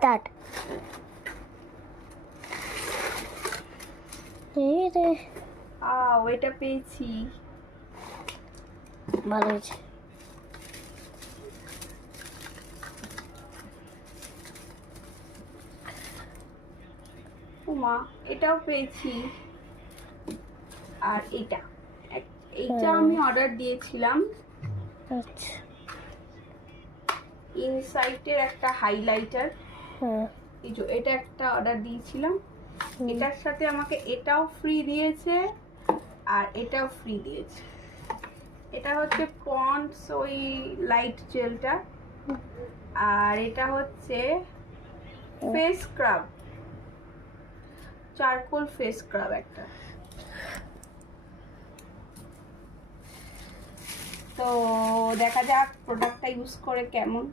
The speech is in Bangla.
স্টার্ট। এই রে ওইটা পেয়েছি। ভালো হয়েছে। উমা, এটাও পেয়েছি। আর এইটা আমি অর্ডার দিয়েছিলাম। আচ্ছা। ইনসাইটের একটা হাইলাইটার। হ্যাঁ। এই যে এটা একটা অর্ডার দিয়েছিলাম। এটার সাথে আমাকে এটাও ফ্রি দিয়েছে আর এটাও ফ্রি দিয়েছে। এটা হচ্ছে পন্ডস ওই লাইট জেলটা, আর এটা হচ্ছে face scrub, charcoal face scrub একটা। তো দেখা যাক প্রোডাক্টটা ইউজ করে কেমন।